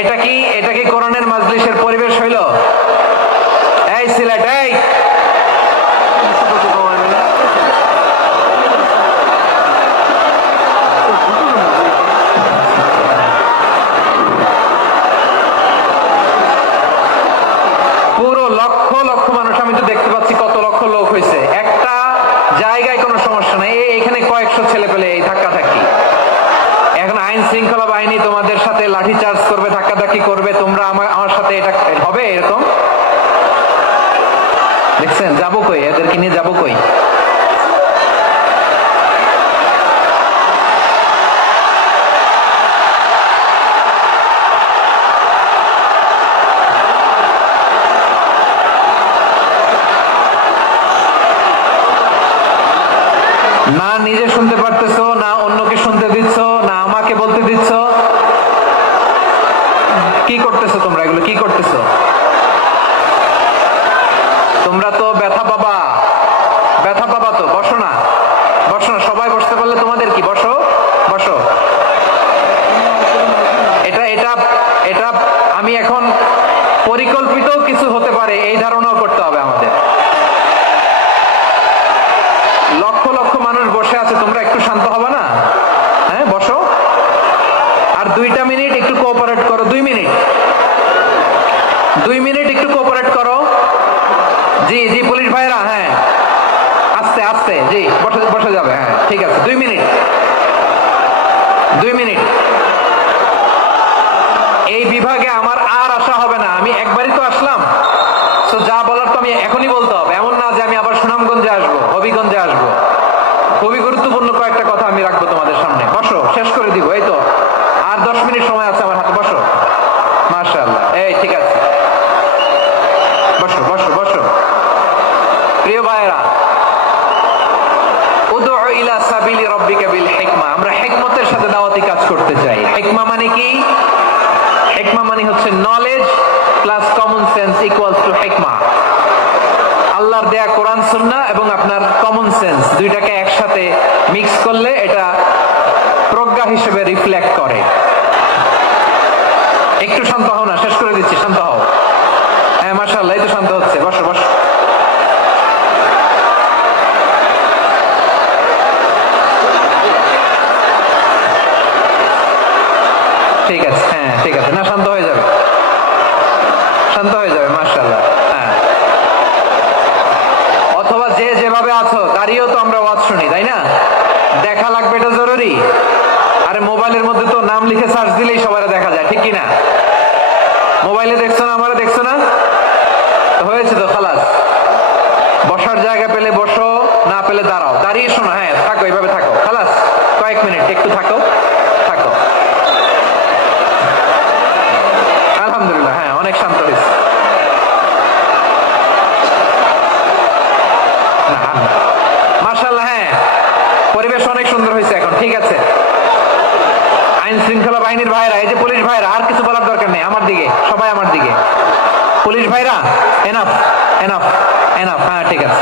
এটা কি কোরআনের মাজলিসের পরিবেশ হইল? এই সিলেট, এই পুরো লক্ষ লক্ষ মানুষ, আমি তো দেখতে পাচ্ছি কত লক্ষ লোক হয়েছে একটা জায়গায়, কোনো সমস্যা নাই। এখানে কয়েকশো ছেলে পেলে এই ধাক্কা ধাক্কি, এখন আইন শৃঙ্খলা বাহিনী তোমাদের সাথে লাঠি চার্জ করবে, ধাক্কাধাক্কি করবে, তোমরা আমার সাথে এটা হবে এরকম? দেখছেন, যাবো কই? এদেরকে নিয়ে যাবো কই? না নিজে শুনতে পারতেছো, না অন্যকে শুনতে দিচ্ছ, না আমাকে বলতে দিচ্ছ। কি করতেছো তোমরা? এগুলো কি করতেছো তোমরা? তো ব্যথা পাবা, ব্যথা পাবা তো। বসো না, বসো না, সবাই বসতে পারলে তোমাদের কি? বসো, বসো। এটা এটা এটা আমি এখন পরিকল্পিত কিছু হতে পারে এই ধারণাও করতে হবে আমাদের। লক্ষ লক্ষ মানুষ বসে আছে, তোমরা একটু শান্ত হবে না? হ্যাঁ, বসো। আর 2টা মিনিট একটু কোঅপারেট করো। 2 মিনিট, 2 মিনিট একটু কোঅপারেট করো। জি জি পুলিশ ভাইরা, হ্যাঁ আস্তে আস্তে, জি বসে যাবে। হ্যাঁ ঠিক আছে, 2 মিনিট, 2 মিনিট। এই বিভাগে আমার আর আসা হবে না, আমি একবারই তো আসলাম, তো যা বলার তো আমি এখনই বলতে হবে। এমন না যে আমি আবার সুনামগঞ্জে আসবো, হবিগঞ্জে আসবো। খুবই গুরুত্বপূর্ণ কয়েকটা কথা আমি রাখবো তোমাদের সামনে। বসো, শেষ করে দিব। এই তো আর 10 মিনিট সময় আছে আমার হাতে। বসো, মাশাআল্লাহ। এই ঠিক আছে, বসো বসো বসো। প্রিয় ভাইরা, উদউ ইলা সাবিলি রাব্বিকা বিল হিকমা, আমরা হিকমতের সাথে দাওয়াতি কাজ করতে চাই। হিকমা মানে কি? হিকমা মানে হচ্ছে knowledge plus common sense equals to হিকমা। আল্লাহর দেয়া কোরআন সুন্নাহ এবং আপনার কমন সেন্স, দুইটাকে একসাথে মিক্স করলে এটা প্রজ্ঞা হিসেবে রিফ্লেক্ট করে। একটু শান্ত হও না, শেষ করে দিচ্ছি, শান্ত হও। হ্যাঁ মাশাআল্লাহ, এই তো শান্ত হচ্ছে। বসো বসো। ঠিক আছে, হ্যাঁ ঠিক আছে, না শান্ত হয়ে যাবে, শান্ত হয়ে যাবে, মাশাআল্লাহ। হ্যাঁ, অথবা যে যেভাবে আছো দাঁড়িয়েও তো আমরা ওয়াজ শুনি, তাই না? দেখা লাগবে, এটা জরুরি। আরে মোবাইলের মধ্যে তো নাম লিখে সার্চ দিলেই সবার দেখা যায়, ঠিক কি না? মোবাইলে দেখছো না, আমারে দেখছো না, হয়েছে তো, খালাস। বসার জায়গা পেলে বসো, না পেলে দাঁড়াও, দাঁড়িয়ে শোনো। হ্যাঁ থাকো, এইভাবে থাকো, খালাস। কয়েক মিনিট একটু থাকো, থাকো। আলহামদুলিল্লাহ, হ্যাঁ অনেক শান্ত হয়েছে। মাশাআল্লাহ, হ্যাঁ পরিবেশ অনেক সুন্দর হয়েছে এখন। ঠিক আছে, আইন শৃঙ্খলা বাহিনীর ভাইরা, এই যে পুলিশ ভাইরা, আর কিছু বলার দরকার নেই। আমার দিকে সবাই, আমার দিকে। পুলিশ ভাইরা, এনাফ এনাফ এনাফ। হ্যাঁ ঠিক আছে।